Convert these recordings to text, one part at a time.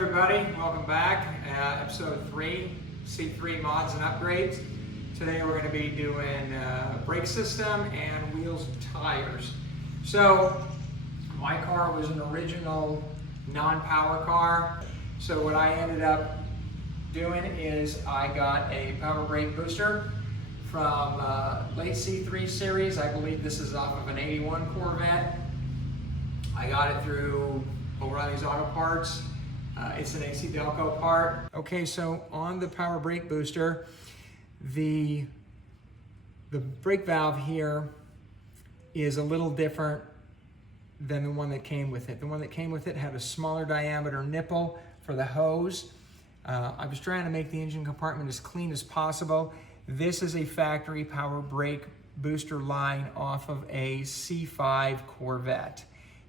everybody, welcome back. Episode 3, C3 mods and upgrades. Today we're going to be doing brake system and wheels and tires. So my car was an original non-power car. So what I ended up doing is I got a power brake booster from late C3 series. I believe this is off of an 81 Corvette. I got it through O'Reilly's Auto Parts. It's an AC Delco part. Okay, so on the power brake booster, the brake valve here is a little different than the one that came with it. The one that came with it had a smaller diameter nipple for the hose. I was trying to make the engine compartment as clean as possible. This is a factory power brake booster line off of a C5 Corvette.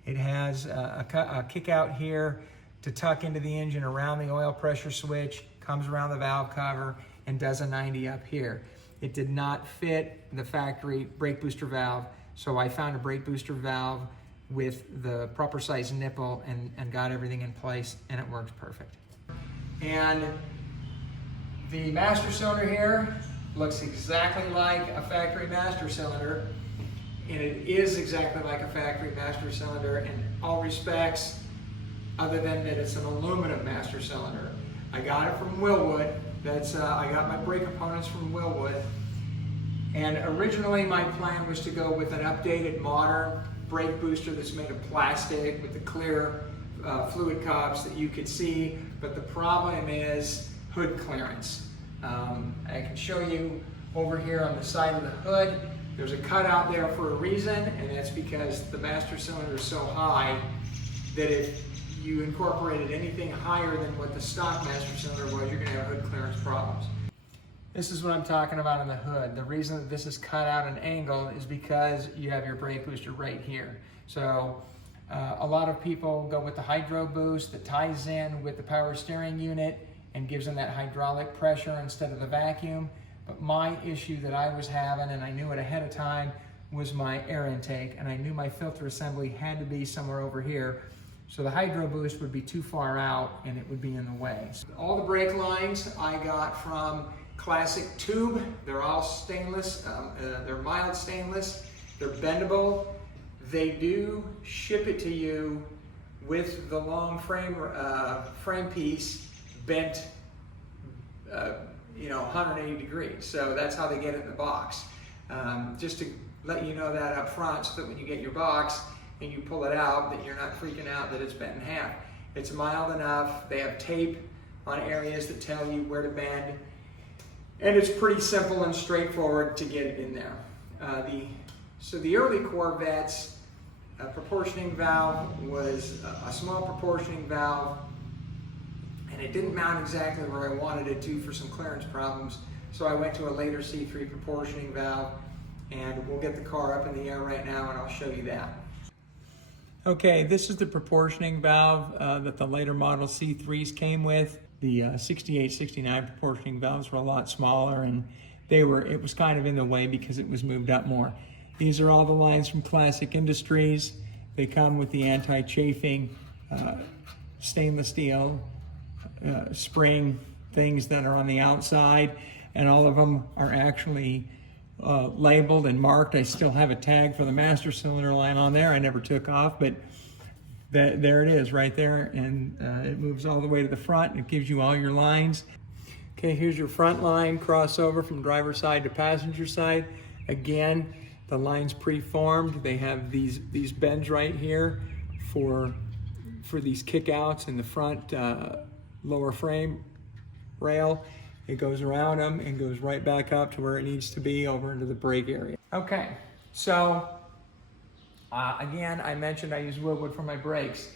It has a kick out here to tuck into the engine around the oil pressure switch, comes around the valve cover, and does a 90 up here. It did not fit the factory brake booster valve, so I found a brake booster valve with the proper size nipple and got everything in place, and it works perfect. And the master cylinder here looks exactly like a factory master cylinder, and it is exactly like a factory master cylinder in all respects, other than that it's an aluminum master cylinder. I got it from Willwood. I got my brake components from Willwood. And originally my plan was to go with an updated modern brake booster that's made of plastic with the clear fluid cups that you could see, but the problem is hood clearance. I can show you over here on the side of the hood. There's a cutout there for a reason, and that's because the master cylinder is so high that if you incorporated anything higher than what the stock master cylinder was, you're going to have hood clearance problems. This is what I'm talking about in the hood. The reason that this is cut out an angle is because you have your brake booster right here. So a lot of people go with the hydro boost that ties in with the power steering unit and gives them that hydraulic pressure instead of the vacuum. But my issue that I was having, and I knew it ahead of time, was my air intake, and I knew my filter assembly had to be somewhere over here. So the hydro boost would be too far out and it would be in the way. So all the brake lines I got from Classic Tube. They're all stainless, they're mild stainless, they're bendable. They do ship it to you with the long frame piece bent 180 degrees. So that's how they get it in the box. Just to let you know that up front, so that when you get your box and you pull it out, that you're not freaking out that it's bent in half. It's mild enough. They have tape on areas that tell you where to bend, and it's pretty simple and straightforward to get it in there. So the early Corvettes, a proportioning valve was a small proportioning valve, and it didn't mount exactly where I wanted it to for some clearance problems. So I went to a later C3 proportioning valve, and we'll get the car up in the air right now and I'll show you that. Okay, this is the proportioning valve that the later model C3s came with. The 68, 69 proportioning valves were a lot smaller, and it was kind of in the way because it was moved up more. These are all the lines from Classic Industries. They come with the anti-chafing stainless steel spring things that are on the outside, and all of them are actually labeled and marked. I still have a tag for the master cylinder line on there. I never took off, but there it is right there, and it moves all the way to the front. It gives you all your lines. Okay, here's your front line crossover from driver's side to passenger side. Again, the line's preformed. They have these bends right here for these kickouts in the front lower frame rail. It goes around them and goes right back up to where it needs to be over into the brake area. Okay, so again, I mentioned I use Willwood for my brakes.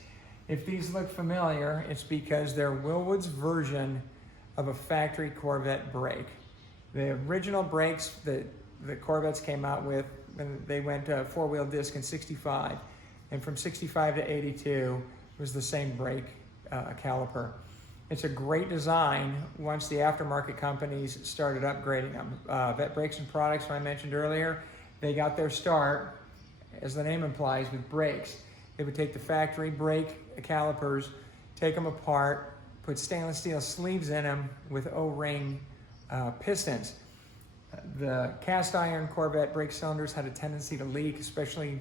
If these look familiar, it's because they're Willwood's version of a factory Corvette brake. The original brakes that the Corvettes came out with, when they went four-wheel disc in 65, and from 65 to 82 was the same brake caliper. It's a great design once the aftermarket companies started upgrading them. Vet Brakes and Products, who I mentioned earlier, they got their start, as the name implies, with brakes. They would take the factory brake calipers, take them apart, put stainless steel sleeves in them with O-ring pistons. The cast iron Corvette brake cylinders had a tendency to leak, especially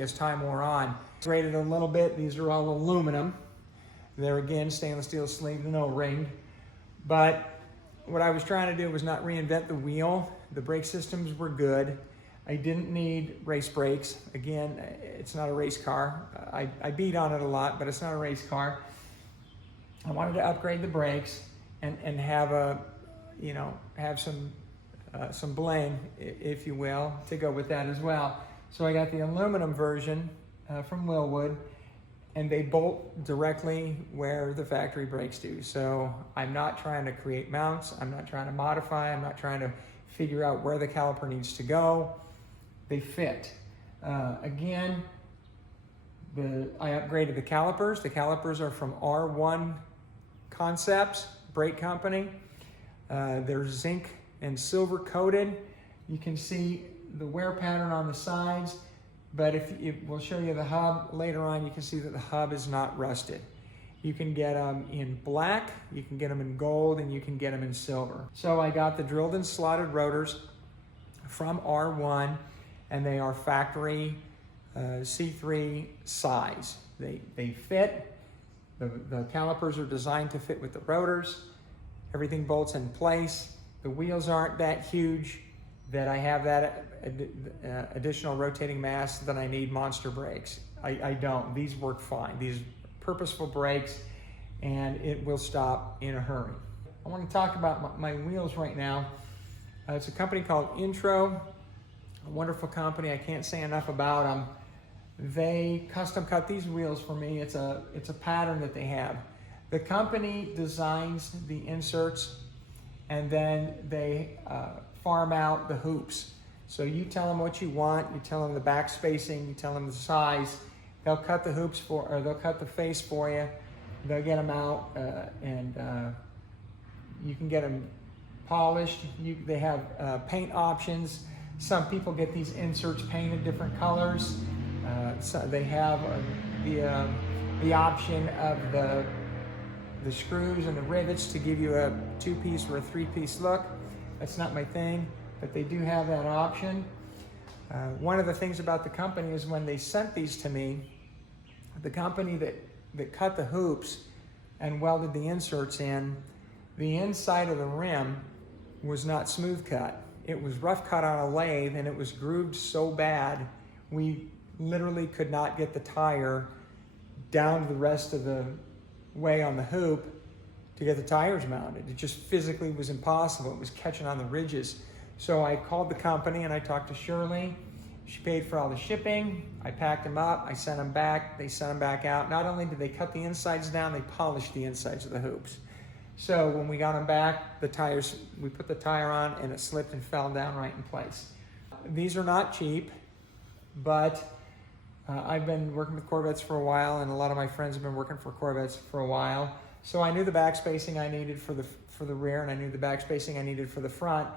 as time wore on. Rated a little bit. These are all aluminum. They're again stainless steel sleeved and O-ringed. But what I was trying to do was not reinvent the wheel. The brake systems were good. I didn't need race brakes. Again, it's not a race car. I beat on it a lot, but it's not a race car. I wanted to upgrade the brakes and have have some bling, if you will, to go with that as well. So I got the aluminum version from Willwood, and they bolt directly where the factory brakes do. So I'm not trying to create mounts. I'm not trying to modify. I'm not trying to figure out where the caliper needs to go. They fit. Again, I upgraded the calipers. The calipers are from R1 Concepts Brake Company. They're zinc and silver coated. You can see the wear pattern on the sides, but we'll show you the hub later on, you can see that the hub is not rusted. You can get them in black, you can get them in gold, and you can get them in silver. So I got the drilled and slotted rotors from R1, and they are factory C3 size. They fit. The calipers are designed to fit with the rotors. Everything bolts in place. The wheels aren't that huge that I have that additional rotating mass that I need monster brakes. I don't. These work fine. These purposeful brakes, and it will stop in a hurry. I want to talk about my wheels right now. It's a company called Intro, a wonderful company. I can't say enough about them. They custom cut these wheels for me. It's a pattern that they have. The company designs the inserts, and then they farm out the hoops. So you tell them what you want, you tell them the back spacing, you tell them the size. They'll cut the hoops they'll cut the face for you. They'll get them out, and you can get them polished. They have paint options. Some people get these inserts painted different colors. So they have the option of the screws and the rivets to give you a 2-piece or a 3-piece look. That's not my thing, but they do have that option. One of the things about the company is when they sent these to me, the company that cut the hoops and welded the inserts in, the inside of the rim was not smooth cut. It was rough cut on a lathe, and it was grooved so bad, we literally could not get the tire down the rest of the way on the hoop to get the tires mounted. It just physically was impossible. It was catching on the ridges. So I called the company and I talked to Shirley. She paid for all the shipping. I packed them up, I sent them back, they sent them back out. Not only did they cut the insides down, they polished the insides of the hoops. So when we got them back, we put the tire on and it slipped and fell down right in place. These are not cheap, but I've been working with Corvettes for a while, and a lot of my friends have been working for Corvettes for a while. So I knew the back spacing I needed for the rear, and I knew the back spacing I needed for the front,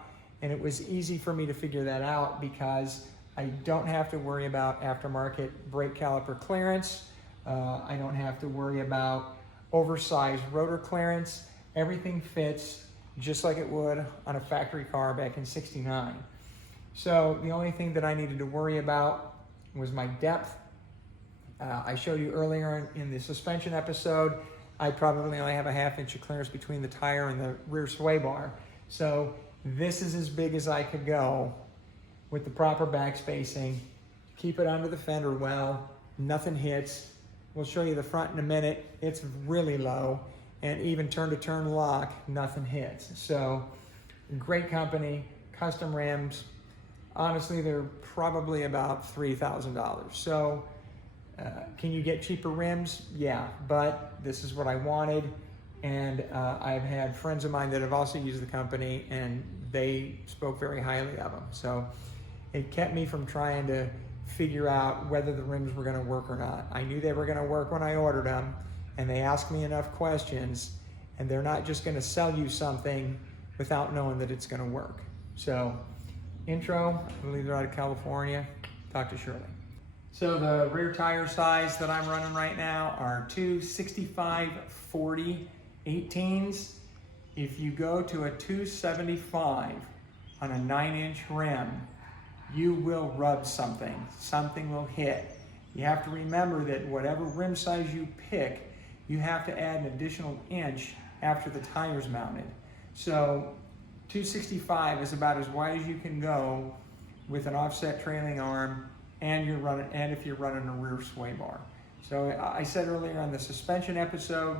and it was easy for me to figure that out because I don't have to worry about aftermarket brake caliper clearance. I don't have to worry about oversized rotor clearance. Everything fits just like it would on a factory car back in '69. So the only thing that I needed to worry about was my depth. I showed you earlier in the suspension episode, I probably only have a 1/2 inch of clearance between the tire and the rear sway bar. So this is as big as I could go with the proper back spacing. Keep it under the fender well, nothing hits. We'll show you the front in a minute. It's really low, and even turn-to-turn lock, nothing hits. So great company, custom rims. Honestly, they're probably about $3,000. So can you get cheaper rims? Yeah, but this is what I wanted. And I've had friends of mine that have also used the company, and they spoke very highly of them. So it kept me from trying to figure out whether the rims were going to work or not. I knew they were going to work when I ordered them, and they asked me enough questions, and they're not just going to sell you something without knowing that it's going to work. So Intro, I believe they're out of California. Talk to Shirley. So the rear tire size that I'm running right now are two 65/40 18s, if you go to a 275 on a 9-inch rim, you will rub something. Something will hit. You have to remember that whatever rim size you pick, you have to add an additional inch after the tire's mounted. So 265 is about as wide as you can go with an offset trailing arm, and if you're running a rear sway bar. So I said earlier on the suspension episode,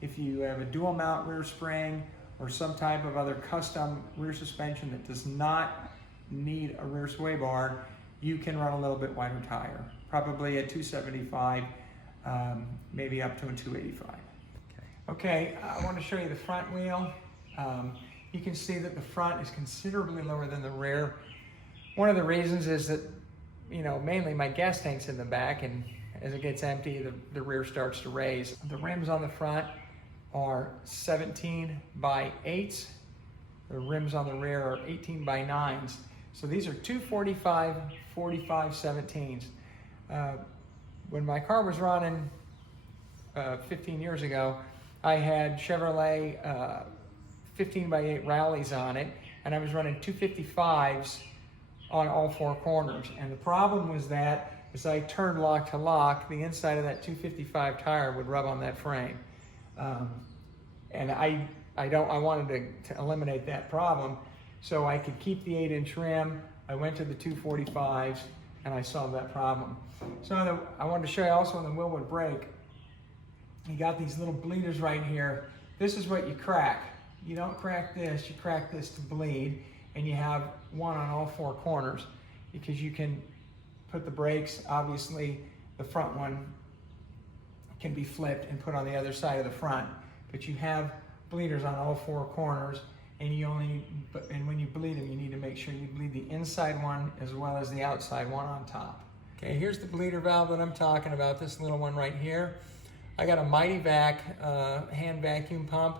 if you have a dual mount rear spring or some type of other custom rear suspension that does not need a rear sway bar, you can run a little bit wider tire, probably a 275, maybe up to a 285. Okay, I want to show you the front wheel. You can see that the front is considerably lower than the rear. One of the reasons is that, mainly my gas tank's in the back, and as it gets empty, the rear starts to raise. The rims on the front are 17 by 8s. The rims on the rear are 18 by 9s. So these are 245, 45, 17s. When my car was running 15 years ago, I had Chevrolet 15 by 8 rallies on it, and I was running 255s on all 4 corners. And the problem was that as I turned lock to lock, the inside of that 255 tire would rub on that frame. And I wanted to eliminate that problem so I could keep the 8-inch rim. I went to the 245s and I solved that problem. So I wanted to show you also on the Willwood brake, you got these little bleeders right here. This is what you crack. You don't crack this, you crack this to bleed, and you have one on all 4 corners because you can put the brakes, obviously the front one can be flipped and put on the other side of the front, but you have bleeders on all 4 corners, and when you bleed them, you need to make sure you bleed the inside one as well as the outside one on top. Okay, here's the bleeder valve that I'm talking about, this little one right here. I got a Mighty Vac hand vacuum pump,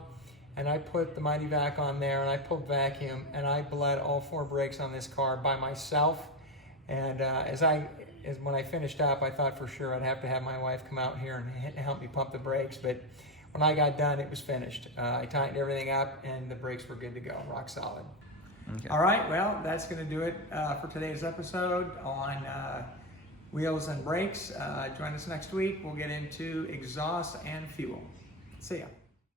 and I put the Mighty Vac on there, and I pulled vacuum, and I bled all 4 brakes on this car by myself. And when I finished up, I thought for sure I'd have to have my wife come out here and help me pump the brakes, but when I got done, it was finished. I tightened everything up, and the brakes were good to go, rock solid. Okay. All right, well, that's going to do it for today's episode on wheels and brakes. Join us next week. We'll get into exhaust and fuel. See ya.